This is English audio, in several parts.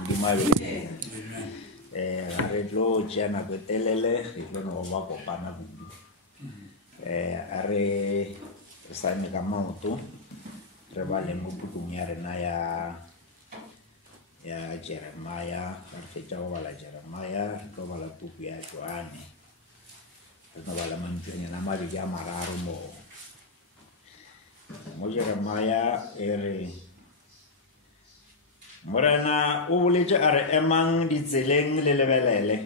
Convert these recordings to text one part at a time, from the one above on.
Ndimabele. Re tlo tjena go telele re tlo no ba kopana budu. Are sa me ka maoto re ba le mo bukung ya rena ya Jeremiah, re fetša go bala Jeremiah, re tlo bala buku ya Joane. Re tlo bala mantšonyana a mabedi a mararo mo Jeremiah re Morena o boletše a re emang ditseleng le lebelele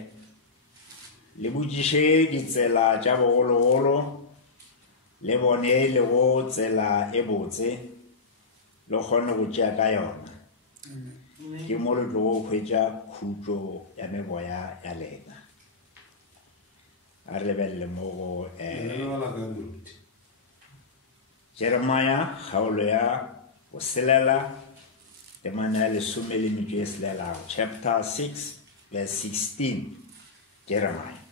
le botšiše ditsela tša bogologolo le bone le go tsela e botse le kgone go tšea ka yona ke mo le tlo go hwetša khutšo ya meboya ya lena a re lebelele mo go Jeremiah kgaolo ya go selela chapter 6 verse 16 Jeremiah.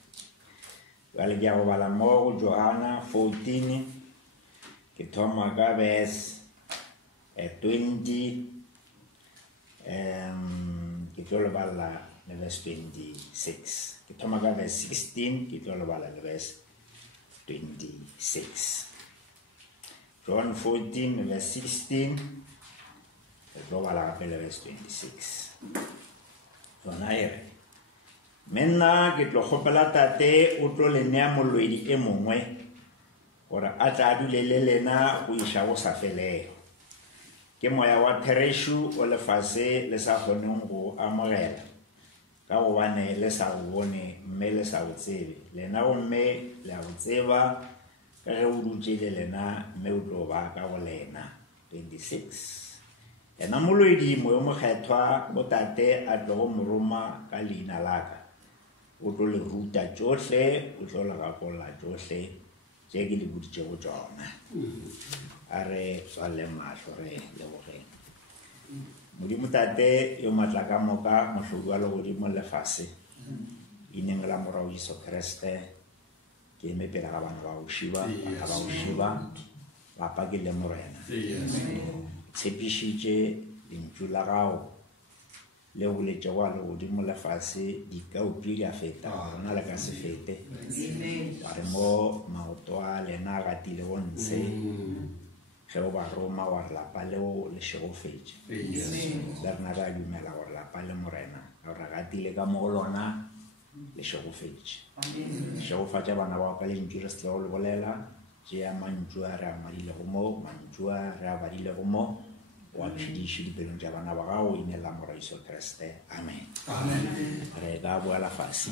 Wale kia go bala mo Johana 14 ke thoma ka verse 20 ke tlo bala le verse 26 ke thoma ka verse 16 ke tlo bala le verse 26 John 14 verse 16 Global verse 26. Menna ke tlo gopela tate o tlo le nea molwedi e mongwe gore a tla dulele lena go isha go sa felego ke moya wa phereshu o lefase le sa kgoneng go amogela ka gobane le sa go bone mme le sa go tsebe lena gomme le a go tseba ka ge o dutse le lena mme o tlo ba ka go lena 26 ena molwedi mo mo kgethwa botate a tlo go moroma ka leina laka o tlo le ruta tsohle o tlo la gapolla tsohle tše ke di boditše go tsona a re tswale mahlo re le bogeng modimo tate yo matla ka moka mohlodi wa legodimo lefase ineng la morao Jesu Kriste ke eme pele ga bana ba go šiba ba go šiba ba pa ke le morena tshepišitše lentšu la gago le boletše wa legodimo lefase di ka upile di a feta gona le ka se fete wa re mo maoto a lena a gatile go ntshe ge o ba roma wa re lapa leo le šegofetše le rena ka dumela gore lapa le morena gore gatile ka mo go lona le šegofetše šegofatša bana bao ka lentšu re se tle go le bolela tšea mantšu a re amadilego mo mantšu a re a badilego mo wa phediše dipelong tša bana ba gago ine la morao Jesu Kriste amen re ka boela fase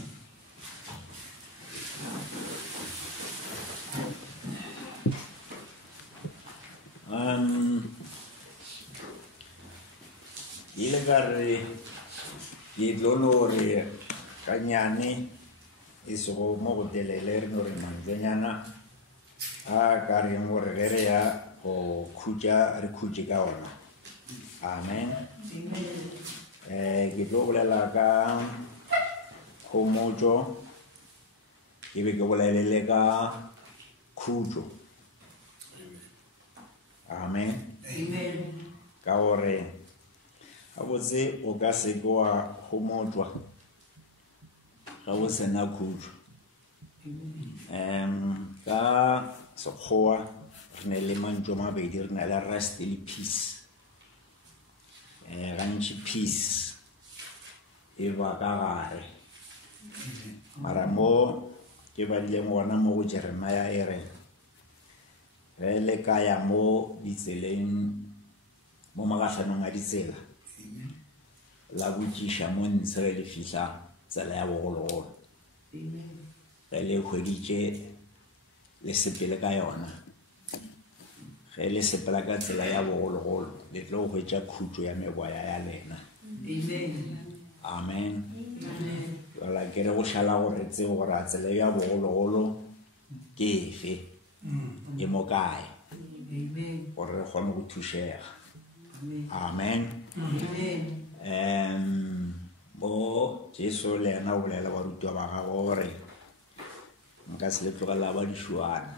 ile ka re ke tlo no re ka nyane e sego mo go telele re no re mantswenyana a ka re mo re re ya go khutša re khutše ka ona amen ke tlo bolela ka khomotšo ke be ke bolelele ka khutšo amen ka gore a botse o ka se ke wa khomotšwa ga bo sena khutšo ka sekgowa re ne le mantšo mabedi re na le rest le peace gantši peace e ba ka gare mara mo ke badileng gona mo go Jeremiah e re ge le ka ya mo ditseleng mo magatlhanong a ditsela la botšiša mo ntshe ge le fihla tsela ya bogologolo ge le hweditše le sepele ka yona ge le sepela ka tsela ya bogologolo le tlo go hwetša khutšo ya meboya ya lena amen yola ke re go šala gore tsebo gore a tsela ya bogologolo ke efe e mo kae gore re kgone go thušega amen bo Jesu le yena o bolela barutwa ba gagwe gore nka se le tlogela ba dišwana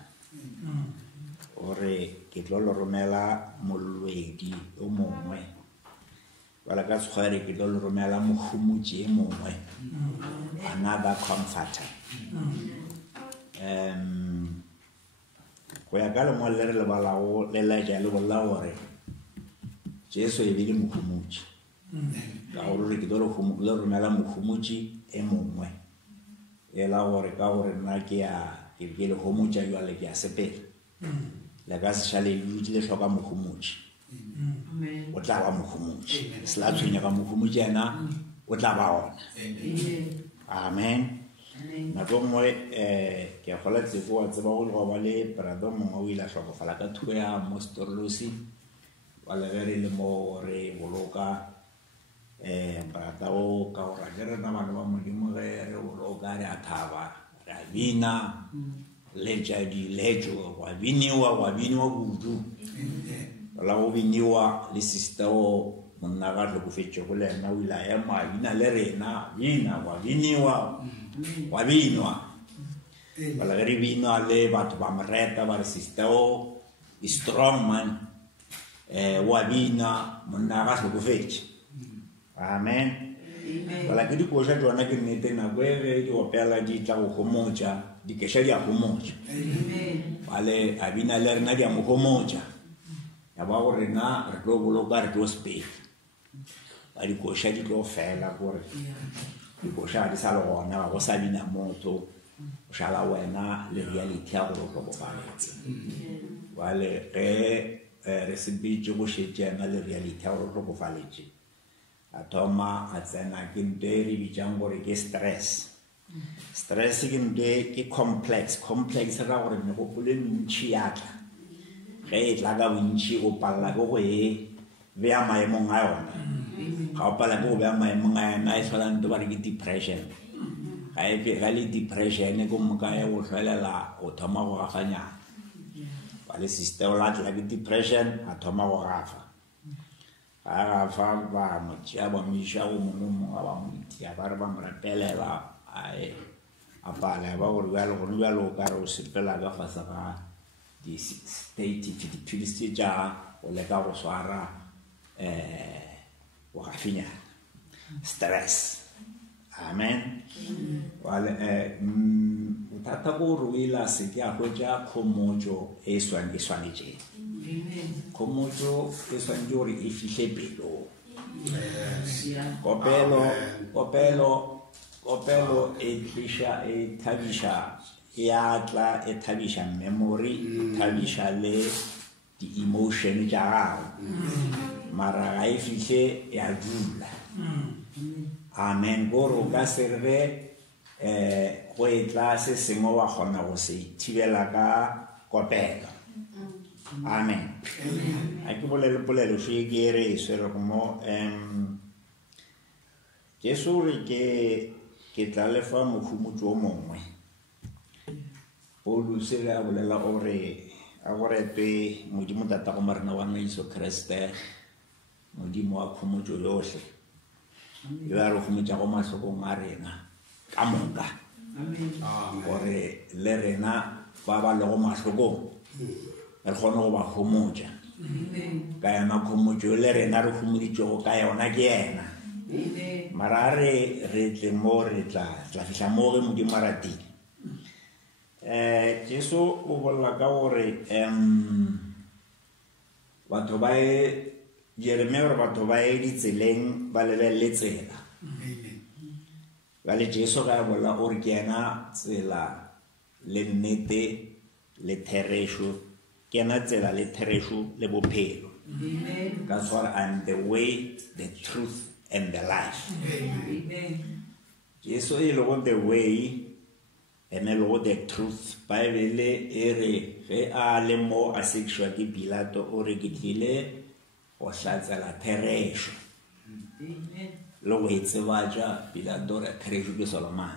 gore ke tlo le romela molwedi o mongwe wala ka tshware ke tlo le romela mohumutse e mongwe another comforter go ya ka lengwalo le re le balago le laetša le bolla gore Jesu e bile mohumutse ka gore ke tlo le romela mohumutse e mongwe e la gore ka gore nna ke le homotsa jwale ke a sepela le ka se šale le hloka mohumutse o tla ba mohumutse se la tshwenya ka mohumutse yena o tla ba ona amen nako nngwe ke a gola tsebo wa tseba go ba le brother mongwe o ile a hlokofala ka thuo ya Mostorlosi wa lebere le mo re boloka brother o ka gore ke rena bana ba modimo ge re boloka re a thaba re a bina letšadi letšo wa biniwa kudu la go biniwa le sister o monna ga tlhokofetše go le ena o ile a ema bina le rena bina wa biniwa wa binwa wala ge re binwa le batho ba moreta ba re sister o is strong man wa bina monna ga tlhokofetše amen wala ke dikoša tsona ke nnete nako e ge di opela di tla go homotša dikeša di a homotša vale a bina le rena di a mo homotša ya ba gore na re tlo boloka re tlo spela ba dikoša di tlo fela gore dikoša di sa le gona ga go sa bina motho o šala wena le reality ya gore o tlokofaletse vale ge re sepitše go šetšena le reality ya gore o tlokofaletse a thoma a tsena ke nto e re bitšang gore ke stress ke nto ke complex ra gore megopolo e mentšhi ya tla ge e tla ka bontšhi go palela ke go e bea maemong a yona ga o palela ke go bea maemong a yona e tlhola nto ba re ke depression ga le depression ko moka e go tlholela o thoma go gafanyana ba le sister o latla ke depression a thoma go gafa a gafa ba mo tšea ba mo iša go mongwe ba mo itia ba re ba mo rapelela a pala ba gore bjalo ka re o sepela ka fase ga di-state dipilisi tša o leka go swara o gafinyana stress amen bothata ko gore o ile se ke a hwetša khomotšo e swanetšeng khomotšo e swanetše gore e fihle pelong kopelo e tliša e thabiša e atla e thabiša memory e thabiša le di-emotion tša gago mara ga e fihle ya dula amen gore o ka se re go e tla se sengwe wa kgona go se thibela ka kopelo amen a ke bolele polelo fe ke re e swere go mo Jesu re ke tla lefa mohumutse o mongwe Paulus le a bolela gore a gore pe modimo tata go marena wa Jesu Kriste modimo wa khumutso yohle yo a re khumutsa go mahlokong a rena ka moka gore le rena ba ba le go mahlokong re kgone go ba khumutsa ka yona khumutso le rena re khumuditšego ka yona ke yena mara re tle mo re tla fihla mo ge modimo a ratile Jesu o bolela ka gore batho ba Jeremia gore batho ba e ditseleng ba lebelele tsela le Jesu ga bolela gore ke yena tsela le nnete le therešo ke yena tsela le therešo le bophelo ka swara I'm the way the truth and the life Jesu e lego the way and e lego the truth Bible e re ge a le mo a sekišwa ke Pilato o re ke tlile go hlatsela therešo le go e tsebatša Pilato re therešo ke Solomon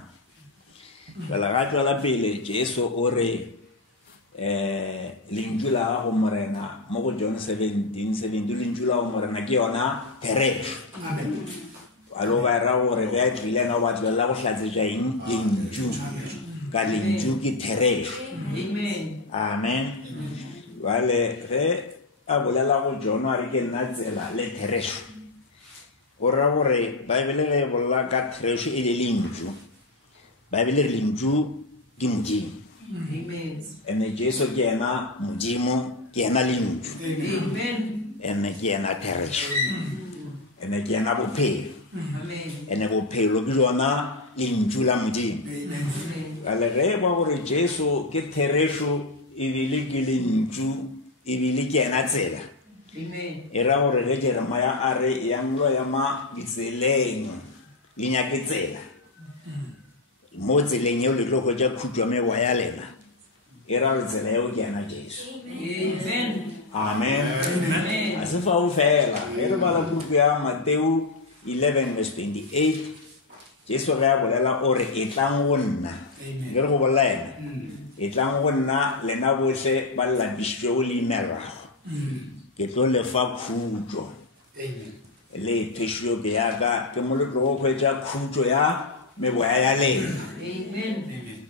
fela ga tšwela pele Jesu o re lentšu la gago morena mo go John 17:17 lentšu la gago morena ke yona therešo alo ba ra gore ge a tlile na o ba tlolela go hlatsetša eng lentšu ka lentšu ke therešo amen vale ge a bolela go John a re ke nna tsela le therešo o ra gore Bible ge bolla ka treasure e le lintšu Bible re lintšu ke modimo ene Jesu ke ena modimo ke ena lintšu ene ke ena treasure ene ke ena bophelo ene bophelo ke jona lintšu la modimo ale ge ba gore Jesu ke treasure e bile ke lintšu e bile ke ena tsela era gore le Jeremia a re yanglo ya ma ditseleng le nyake tsela mo tseleng eo le tlo go ja khutwa mewa ya lena era re tsela eo ke ena Jesu amen ase fa o fela re bala buku ya Mateo 11:28 Jesu ga bolela ore e tlang go nna ke re go bolela ena e tlang go nna lena bohle ba la bishwe le imelago ke tlo le fa khutlo le tshwe be ya ga ke mo le tlo go ja khutlo ya meboya ya lena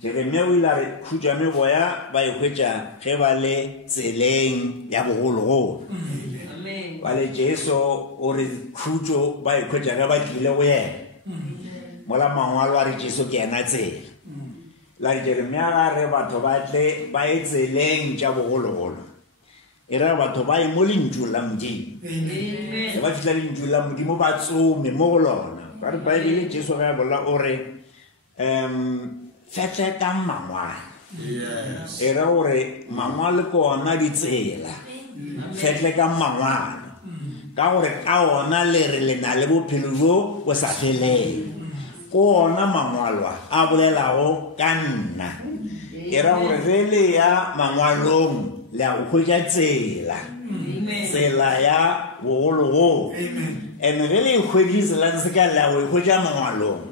Jeremia o ile re khutja meboya ba e hwetša ge ba le tseleng ya bogologolo ba le Jesu o re khutjo ba e hwetša ge ba tlile go yena mola mangwalo a re Jesu ke ena tsela la Jeremia ga re batho ba tle ba e tseleng tša bogologolo era batho ba e mo lintšu la modimo ba fitla lintšu la modimo ba tsome mo go lona ba re Bible Jesu ga bola o re fetle ka mangwalo era gore mangwalo ko ona ditsela fetle ka mangwalo ka gore ka ona le re le na le bophelo bo bo sa feleng ko ona mangwalo a bolelago ka nna era gore re le ya mangwalong le a go ja tsela ya bogologolo ene ge le ikgwedise la se ka la go ja mangwalong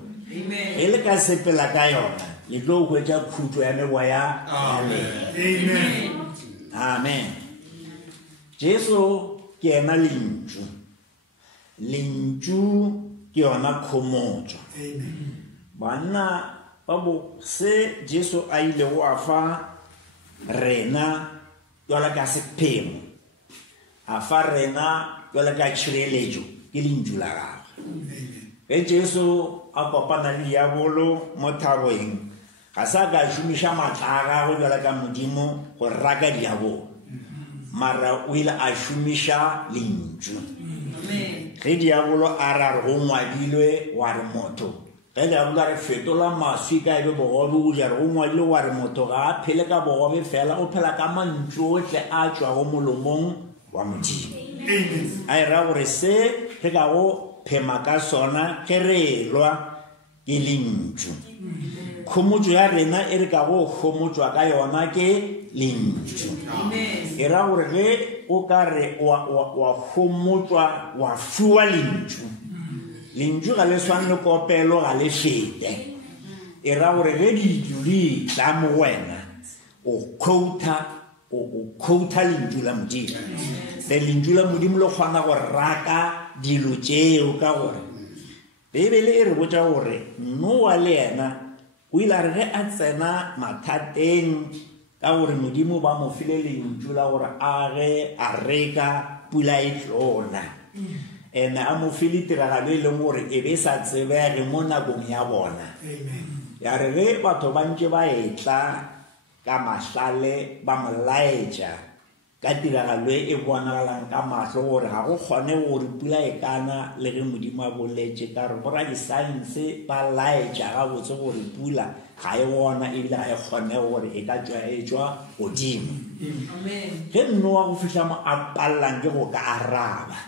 e le ka sepela ka yona le tlo go ja khutlo ya mewa ya amen Jesu ke ena lintšu ke yona khomotšo banna ba bo se Jesu a ile go afa rena yola ka sephemo a fa rena yola ka tšhireletšo ke lintšu la gagwe ge Jesu a kopana le diabolo mo thaboeng ga sa ka šomiša maatla a gagwe yola ka modimo go raka diabolo mara o ile a šomiša lintšu ge diabolo a ra re go ngwadilwe wa re motho ge diabolo a re fetola maswi ka ebe bogobe o ja re go ngwadile wa re motho ga a phele ka bogobe fela o phela ka mantšu otlhe a tšwago molomong wa modimo a e ra gore se ge ka go phema ka sona ge re elwa ke lintšu khomotšo ya rena e re ka go khomotšwa ka yona ke lintšu e ra gore ge o ka re wa khomotšwa wa fiwa lintšu ga le swane le kopelo ga le fete e ra gore ge ditlo di tla mo wena o quota lintšu la modimo le lintšu la modimo le kgona go raka dilo tšeo ka gore Bibele e re botša gore Noa le yena o ile a re ge a tsena mathateng ka gore modimo ba mo file lintšu la gore a ge a reka pula e tlona ene a mo file tiragalo e leng gore e be sa tsebege mo nakong ya bona ya re ge batho ba ntše ba etla ka mahlale ba mo laetša ka tiragalo e bonagalang ka mahlo gore ga go kgone gore pula e kana le ge modimo a boletše ka re boradisaense ba laetša gabotse gore pula ga e bona ebile ga e kgone gore e ka tšwa e tšwa godimo ge Noa go fitlha mo a palelang ke go ka araba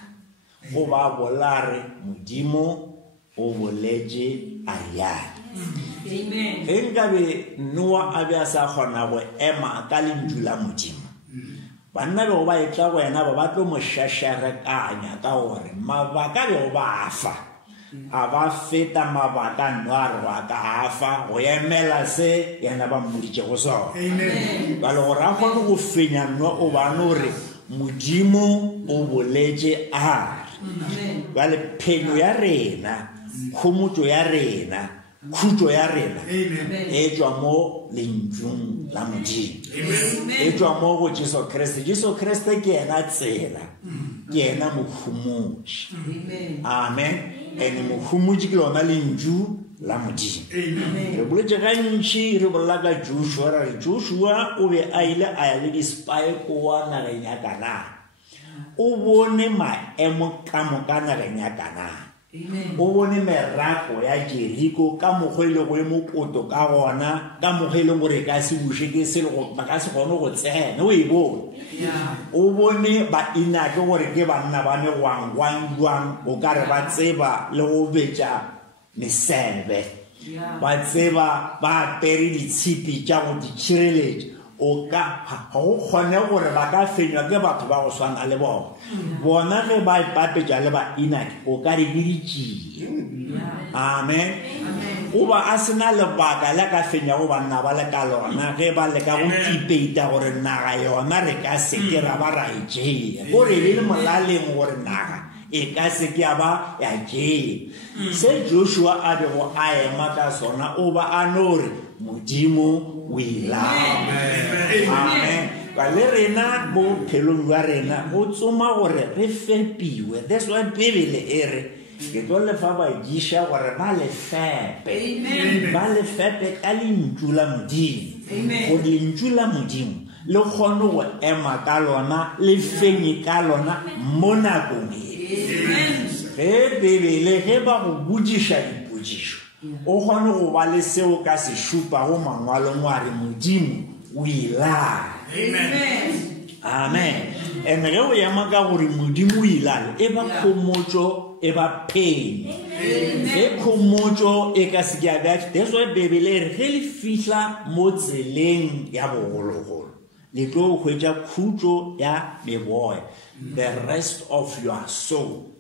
go ba bola re modimo o boletše a riane ge nkabe Noa a be a sa kgona go ema ka lentšu la modimo banna bego ba etla go yena ba tlo mo šašarekanya ka gore mabaka bego ba fa a ba feta mabaka no a re ba ka afa go emela se yena ba mmoditše go sona ka le gore a kgone go fenya no o bane gore modimo o boletše a re ka le phelo ya rena khomotšo ya rena khutšo ya rena e tšwa mo lentšung la modimo e tšwa mo go Jesu Kriste ke yena tsela ke ena mohumodi. Amen. And mohumodi ke lona lenju la modimo. Re boletse gantši re bolela ka Joshua ra re Joshua o be a ile a ya le di-spy koa nageng ya Kanaan. O bone maemo ka moka nageng ya Kanaan. O bone merako ya Jeriko ka mokgwa ile go mopoto ka gona ka mokgwa ile gore ka se bushe ke se go ba ka se gone go tsena o e bone. O bone ba inake gore ke banna ba ne gwangwang o ka re ba tseba le go betša mesebe ba tseba ba pere ditshipi tša go di tšhireletša o ka go kgone gore ba ka fenywa ke batho ba go swana le bona ge ba ipapetša le ba inake o ka re ke ditšie. Amen. O ba a sena lebaka le ka fenya go banna ba le ka lona ge ba le ka go tipeita gore naga yona re ka seke ra ba ra e tšea gore e le molaleng gore naga e ka seke ya ba ya tšea. Se Joshua a bego a ema ka sona o ba a no re modimo o ilao. Amen. Ba le rena mo phelong jwa rena go tsoma gore re fepiwe. That's why Bibele e re ke tlo le fa ba diša gore ba le fepe ka lentšu la modimo gore lentšu la modimo le kgone go ema ka lona le fenye ka lona mo nakong ge Bibele ge ba go budiša dipotšišo o kgone go ba le seo ka se šupa go mangwalong wa re modimo o ilale. Amen. And ge o ema ka gore modimo o ilale e ba khomotšo e ba phenyo ge khomotšo e ka se ke a bja. That's why Bibele e re ge le fihla mo tseleng ya bogologolo le tlo hwetša khutšo ya meboya the rest of your soul.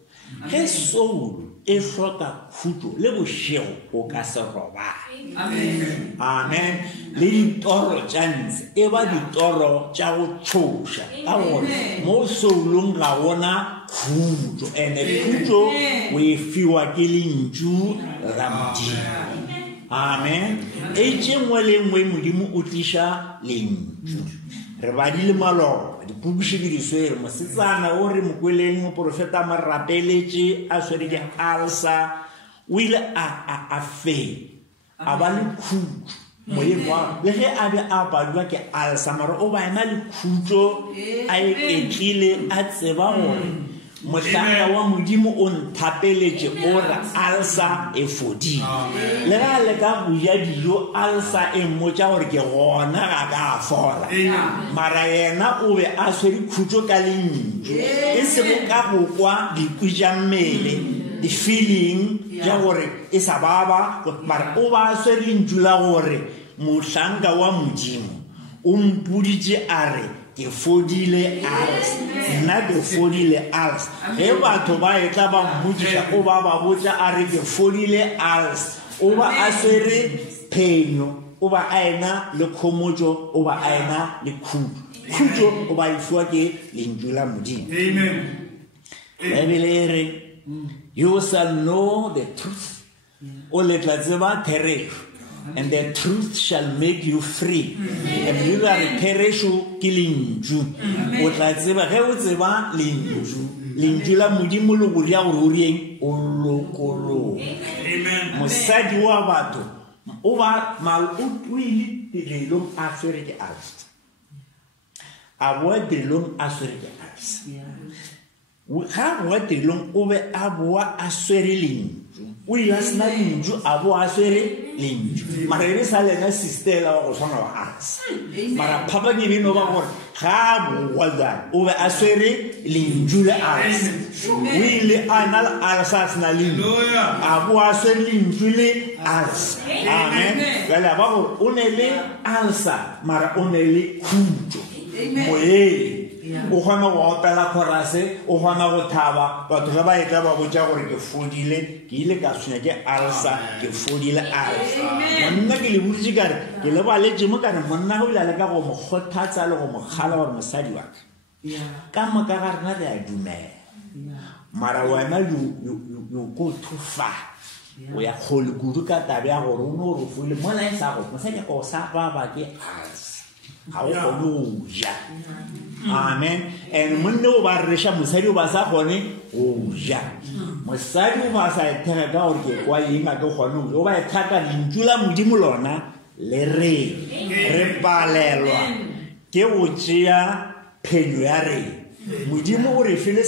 Ge soul e hloka khutšo le bošego o ka se robale. Amen. Le ditoro tša ntse e ba ditoro tša go tšhoša ka gore mo soulong ga gona khutšo and khutšo o e fiwa ke lentšu la modimo. Amen. E tšengwe le ngwe modimo o tliša lentšu. Re badile maloba dipubuši ke di swere mosetsana o re mokweleng moprofeta a mo rapeletše a swere ke alsa o ile a fela a ba le khutšo moyeng wa le ge a be a badwa ke alsa mara o ba ena le khutšo a eketlile a tseba gore mohlanga wa modimo o nthapeletše o re alsa e fodile le ga le ka boja dijo alsa e mmotša gore ke gona ga ka fola mara yena o be a swere khutšo ka lentšu e sego ka go kwa dikwi tša mmele di-feeling ja gore e sa baba mara o ba a swere lentšu la gore mohlanga wa modimo o mpuditše a re ke fodile als nna ke fodile als ge batho ba e tla ba mmotsiša o ba ba botša a re ke fodile als o ba a swere phenyo o ba a ena le khomotšo o ba a ena le khutšo o ba e fiwa ke lentšu la modimo. Bibele e re you shall know the truth o le tla tseba therešo and the truth shall make you free. And you are therešo ke lentšu o tla tseba ge o tseba lentšu la modimo le go ria gore o rieng o lokologe. Mosadi wa batho o ba mal o twile tirelong a swere ke alsa a boa tirelong a swere ke alsa ga boa tirelong o be a boa a swere lentšu o ile a sena lentšu a boa a swere lentšu mara ebe sa lena sistela wa go tshwana wa alsa mara phapang e beno ba gore ga boa jang o be a swere lentšu le alsa o ile a na le alsa a sena lentšu a boa a swere lentšu le alsa. Amen. Jale ba gore o ne le alsa mara o ne le khutšo moyeng o kgona go opela khorase o kgona go thaba batho ga ba e tla ba botša gore ke fodile ke ile ka tshwenya ke alsa ke fodile alsa. Monna ke le boditše kare ke le baletše mo kare monna go ile le ka go mo kgothatsa le go mo kgala gore mosadi wa ka moka ga rena re a dumela mara wena you go too far o ya kgole kudu ka tabe ya gore o ne o re fodile mola e sa go mosadi o sa baba ke alsa ga o kgone go ja. Amen. And monna o ba resha mosadi o ba sa kgone go ja. Mosadi o ba sa etheka ka gore ke kwa eng a ke kgone o ba ethaka lentšu la Modimo lona le re palelwa ke go tšea phenyo ya rena. Modimo o re file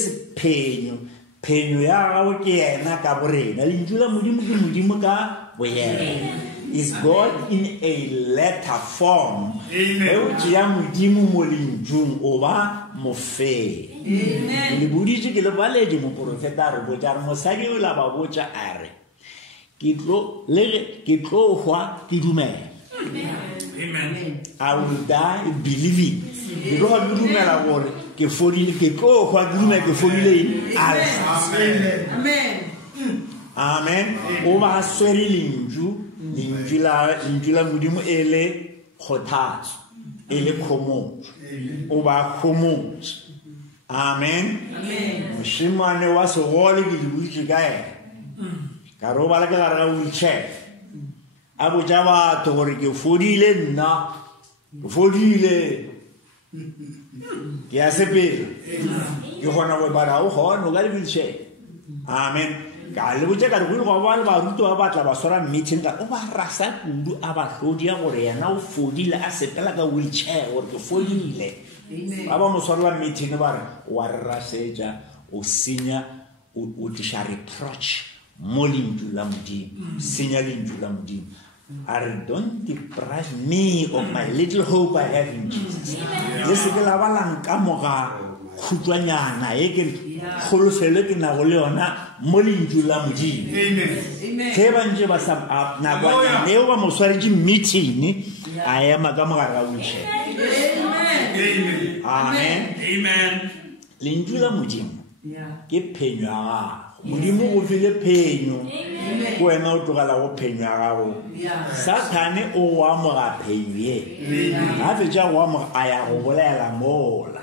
phenyo ya gago ke yena ka borena. Lentšu la Modimo ke Modimo ka boyena. Is God in a letter form. E o tšea Modimo mo lentšung o ba mofe. Le boditše ke le baletše moprofeta a re botša re mosadi o la ba botša a re ke tlo hwa ke dumela. I will die believing. Ke tlo hwa ke dumela gore ke fodile ke tlo hwa ke dumela ke fodile amen. O ba swere lentšu la Modimo e le kgothatso e le khomotso o ba khomotso. Amen. Moshimane wa segole ke di butse ka ena ka re o bala ke gare ga wheelchair a botša batho gore ke fodile nna ke fodile ke ya sepele ke kgona go bara o kgone o ka le wheelchair. Amen. Ka le botša ka re go ile go ba le baruti ba batla ba swara meeting ka o ba rasa kudu a ba hlodi ya gore yena o fodile a sepela ka wheelchair gore ke fodile. Ba ba mo swara meeting ba re wa re rasetša o senya o tliša reproach mo lentšu la Modimo senya lentšu la Modimo. Don't deprive me of my little hope I have in Jesus. Le se ke la ba la nka moga khutshwanyana e ke kgolofelo ke na go le yona mo lentšu la Modimo. Ge ba ntše ba sa nakwana eo ba mo swaretše meeting a ema ka mogare ga wheelchair. Amen. Lentšu la Modimo ke phenyo ya gago. Modimo go file phenyo ko wena o tlogela go phenyo ya gago. Sathane o go amoga phenyo ye ga fetša go amoga a ya go bolela mola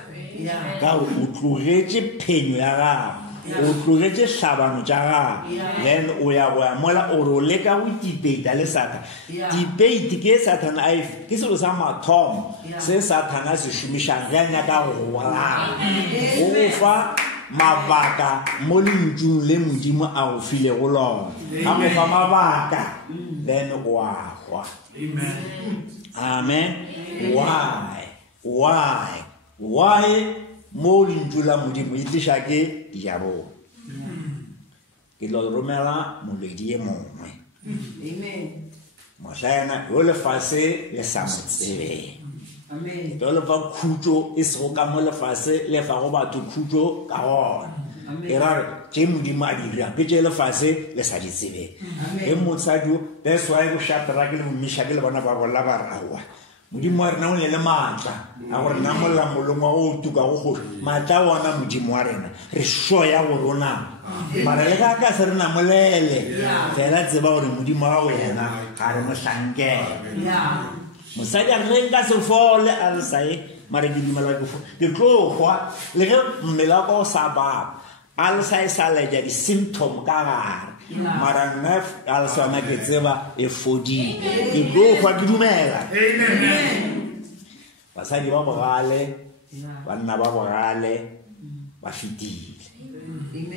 ka o tlogetše phenyo ya gago o tlogetše hlabano tša gago then o ya go ya mola o re o leka go debate le Sathane. Debate ke Sathane ke selo sa mathomo se Sathane a se šomišang ge a nyaka go bolaya o go fa mabaka mo lentšung le Modimo a go file go lona a go fa mabaka then o a hwa. Amen. Why mo lentšu la Modimo e tliša ke diabolo. Ke tlo romela molwedi ye mongwe mohlaena yo lefase le sa mo tsebeng. Ke tlo lefa khutšo e sego ka mo lefase le fa go batho khutšo ka gona e ra re tše Modimo a dirang ke tše lefase le sa di tsebeng. Ge mosadi that's why go Shadrack le Meshach le bona ba bolla ba re aowa Modimo wa rena o ne le maatla a gore nna molamolong wa go tuka go golo maatla ona Modimo wa rena re shoya go rona mara le ka se re na molele fela tseba gore Modimo wa go yena ga re mohlankele. Mosadi a re nka se fole a re sae mara ke dumela ke tlo hwa le ge mmele wa ka o sa baba a le sae sa leja di-symptom ka gare mara nna a le sona ke tseba e fodile ke tlo hwa ke dumela. Basadi ba bogale banna ba bogale ba fetile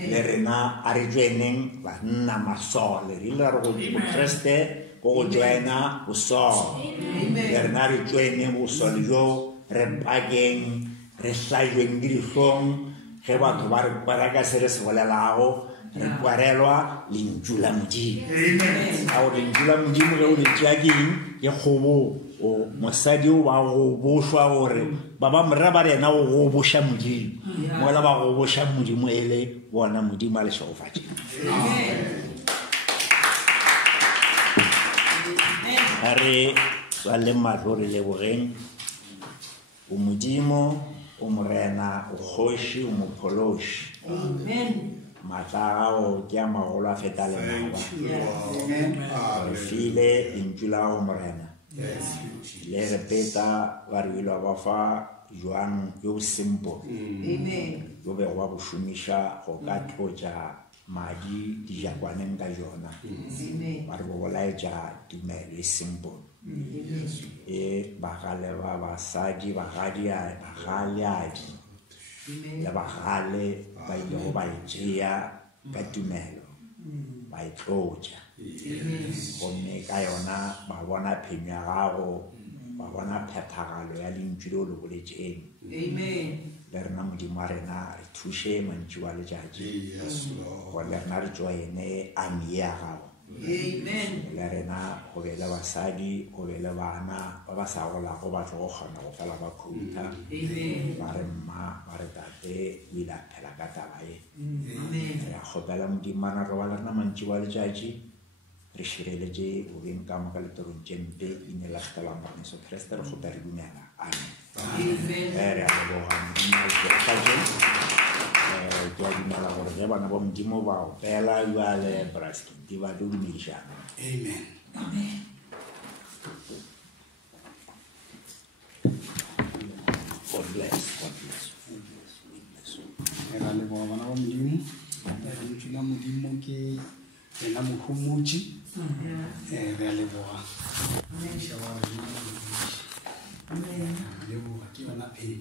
le rena a re joineng banna masole re ile ra go kreste go go joina go sole le rena re joine go sole jo re pakeng re hlajweng ke dihlong ge batho ba re kwara ka se re se bolelago re kwarelwa lentšu la Modimo. A gore lentšu la Modimo ge o le tšea keng ke kgobo mosadi o ba go bošwa gore ba ba morera ba rena go go boša Modimo mola ba go boša Modimo e le bona Modimo a le šofatše. A re tswaleng mahlo re lebogeng o Modimo o morena o kgoši o mophološi maatla a gago ke a magolo a feta lenaba re file lentšu la go morena le repeta ba re ile ba fa Joan yo simple yo be wa bo šomiša go ka tlotša madi dijakwaneng ka jona ba re bo bolaetša tumelo e simple e bagale ba basadi bagaleadi le bagale ba ile go ba etsea ka tumelo ba itlotša gomme ka yona ba bona phenyo ya gago ba bona phethagalo ya lentšu leo le boletšeng le rena modimo wa rena re thuše mantši wa letšatši gore le rena re joine army ya gago le rena go be le basadi go be le bana ba ba sa golago ba tlo go kgona go fela ba khouta ba re mma ba re tate o ile a phela ka taba e re a kgopela modimo wa re wa le rena mantši wa letšatši re šireletše o beng ka moka letorong tše mpe ine la kgetelang ba Jesu Kriste re kgopa re dumela amen re a leboga modimo ke a dumela gore ge bana ba modimo ba opela jale braskiti ba tlo dumedišana amen God bless ra leboga bana ba modimo lentšu la modimo ke ena mohomotši re a leboga leboga ke yona pele